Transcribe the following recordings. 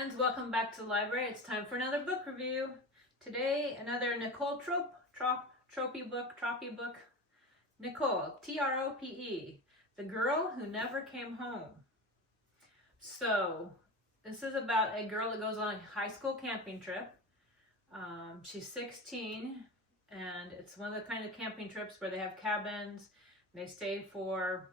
friends, welcome back to the library. It's time for another book review. Today, another Nicole Trope book. Nicole, T-R-O-P-E, The Girl Who Never Came Home. So, this is about a girl that goes on a high school camping trip. She's 16, and it's one of the kind of camping trips where they have cabins. They stay for,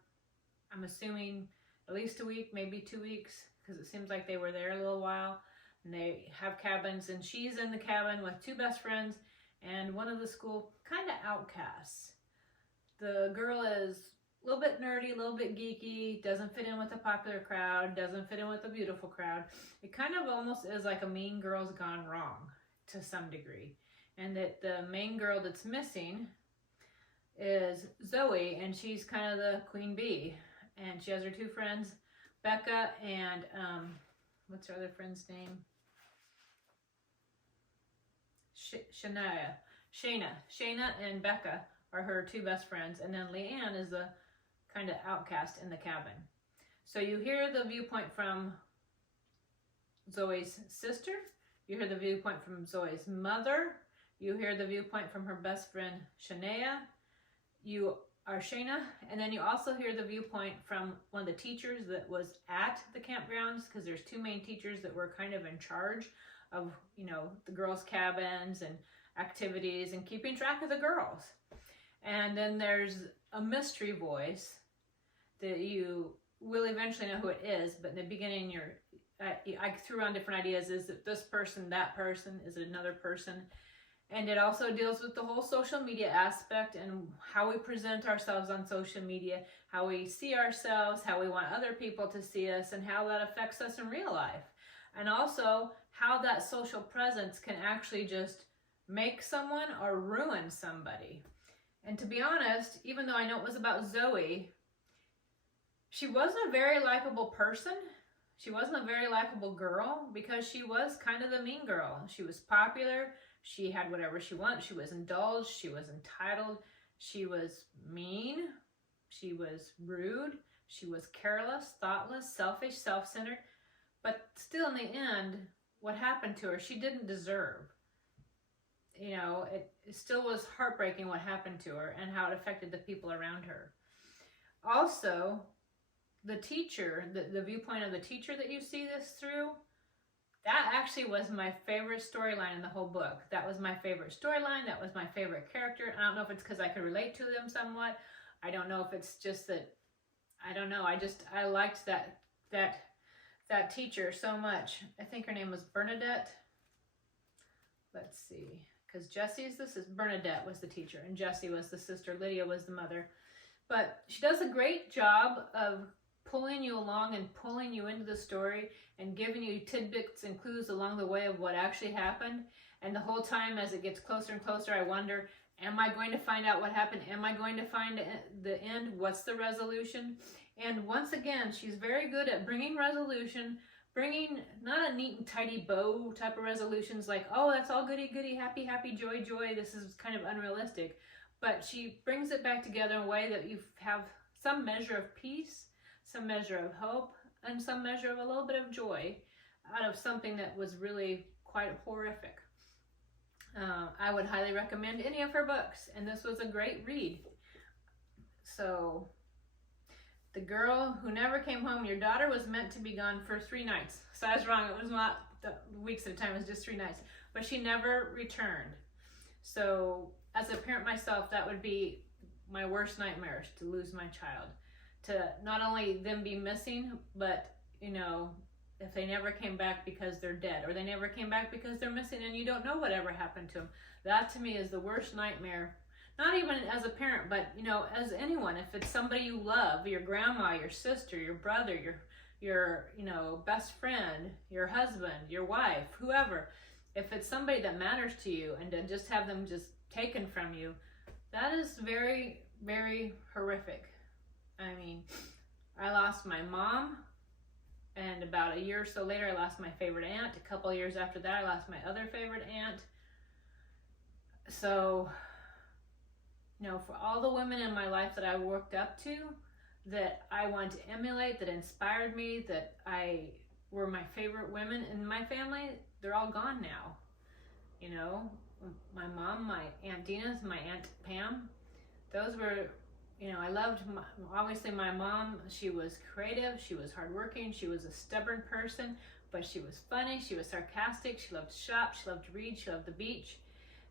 I'm assuming, at least a week, maybe 2 weeks, because it seems like they were there a little while. And they have cabins, and she's in the cabin with two best friends and one of the school kind of outcasts. The girl is a little bit nerdy, a little bit geeky, doesn't fit in with the popular crowd, doesn't fit in with the beautiful crowd. It kind of almost is like a Mean Girls Gone Wrong to some degree. And that the main girl that's missing is Zoe, and she's kind of the queen bee. And she has her two friends, Becca and, what's her other friend's name? Shayna and Becca are her two best friends. And then Leanne is the kind of outcast in the cabin. So you hear the viewpoint from Zoe's sister. You hear the viewpoint from Zoe's mother. You hear the viewpoint from her best friend, Shayna, and then you also hear the viewpoint from one of the teachers that was at the campgrounds, because there's two main teachers that were kind of in charge of, the girls' cabins and activities and keeping track of the girls. And then there's a mystery voice that you will eventually know who it is, but in the beginning I threw on different ideas. Is it this person, that person? Is it another person? And it also deals with the whole social media aspect and how we present ourselves on social media, how we see ourselves, how we want other people to see us, and how that affects us in real life. And also how that social presence can actually just make someone or ruin somebody. And to be honest, even though I know it was about Zoe, she wasn't a very likable person. She wasn't a very likable girl because she was kind of the mean girl. She was popular. She had whatever she wanted. She was indulged. She was entitled. She was mean. She was rude. She was careless, thoughtless, selfish, self-centered. But still in the end, what happened to her, she didn't deserve. It still was heartbreaking what happened to her and how it affected the people around her. Also, the teacher, the viewpoint of the teacher that you see this through, that actually was my favorite storyline in the whole book. That was my favorite storyline. That was my favorite character. I don't know if it's because I could relate to them somewhat. I don't know if it's just that, I don't know. I liked that teacher so much. I think her name was Bernadette. Let's see. Because Bernadette was the teacher, and Jessie was the sister. Lydia was the mother. But she does a great job of pulling you along and pulling you into the story and giving you tidbits and clues along the way of what actually happened. And the whole time as it gets closer and closer, I wonder, am I going to find out what happened? Am I going to find the end? What's the resolution? And once again, she's very good at bringing resolution, bringing not a neat and tidy bow type of resolutions like, oh, that's all goody goody, happy happy, joy joy. This is kind of unrealistic. But she brings it back together in a way that you have some measure of peace, some measure of hope, and some measure of a little bit of joy out of something that was really quite horrific. I would highly recommend any of her books, and this was a great read. So, The Girl Who Never Came Home. Your daughter was meant to be gone for 3 nights. So I was wrong. It was not weeks at a time. It was just 3 nights. But she never returned. So as a parent myself, that would be my worst nightmares, to lose my child. To not only them be missing, but, if they never came back because they're dead, or they never came back because they're missing and you don't know whatever happened to them. That to me is the worst nightmare. Not even as a parent, but, as anyone. If it's somebody you love, your grandma, your sister, your brother, your best friend, your husband, your wife, whoever. If it's somebody that matters to you, and to just have them just taken from you, that is very, very horrific. I mean, I lost my mom, and about a year or so later, I lost my favorite aunt. A couple of years after that, I lost my other favorite aunt. So, for all the women in my life that I worked up to, that I want to emulate, that inspired me, that I were my favorite women in my family, they're all gone now. You know, my mom, my Aunt Dina's, my Aunt Pam, those were, you know, I loved, obviously my mom, she was creative, she was hardworking, she was a stubborn person, but she was funny, she was sarcastic, she loved to shop, she loved to read, she loved the beach.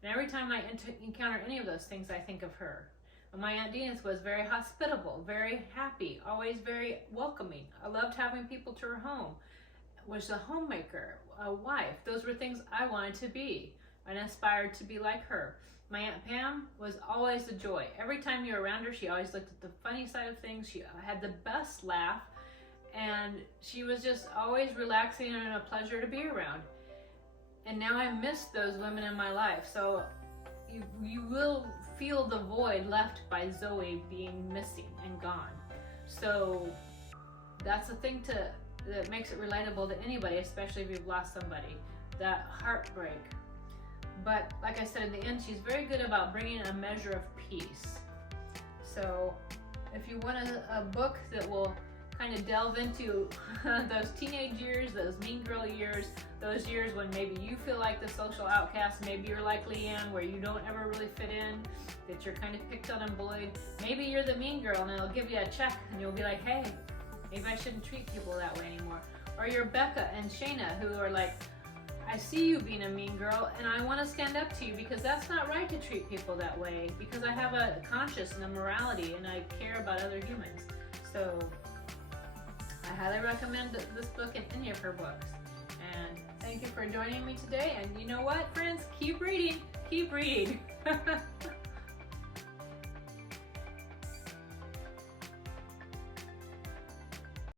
And every time I encounter any of those things, I think of her. And my Aunt Dina's was very hospitable, very happy, always very welcoming. I loved having people to her home. Was a homemaker, a wife. Those were things I wanted to be and aspired to be like her. My Aunt Pam was always a joy. Every time you were around her, she always looked at the funny side of things. She had the best laugh, and she was just always relaxing and a pleasure to be around. And now I miss those women in my life. So you will feel the void left by Zoe being missing and gone. So that's the thing that makes it relatable to anybody, especially if you've lost somebody, that heartbreak. But like I said, in the end, she's very good about bringing a measure of peace. So if you want a book that will kind of delve into those teenage years, those mean girl years, those years when maybe you feel like the social outcast, maybe you're like Leanne where you don't ever really fit in, that you're kind of picked on and bullied. Maybe you're the mean girl and it'll give you a check and you'll be like, hey, maybe I shouldn't treat people that way anymore. Or you're Becca and Shayna who are like, I see you being a mean girl and I want to stand up to you because that's not right to treat people that way, because I have a conscience and a morality and I care about other humans. So I highly recommend this book and any of her books. And thank you for joining me today. And you know what, friends? Keep reading. Keep reading.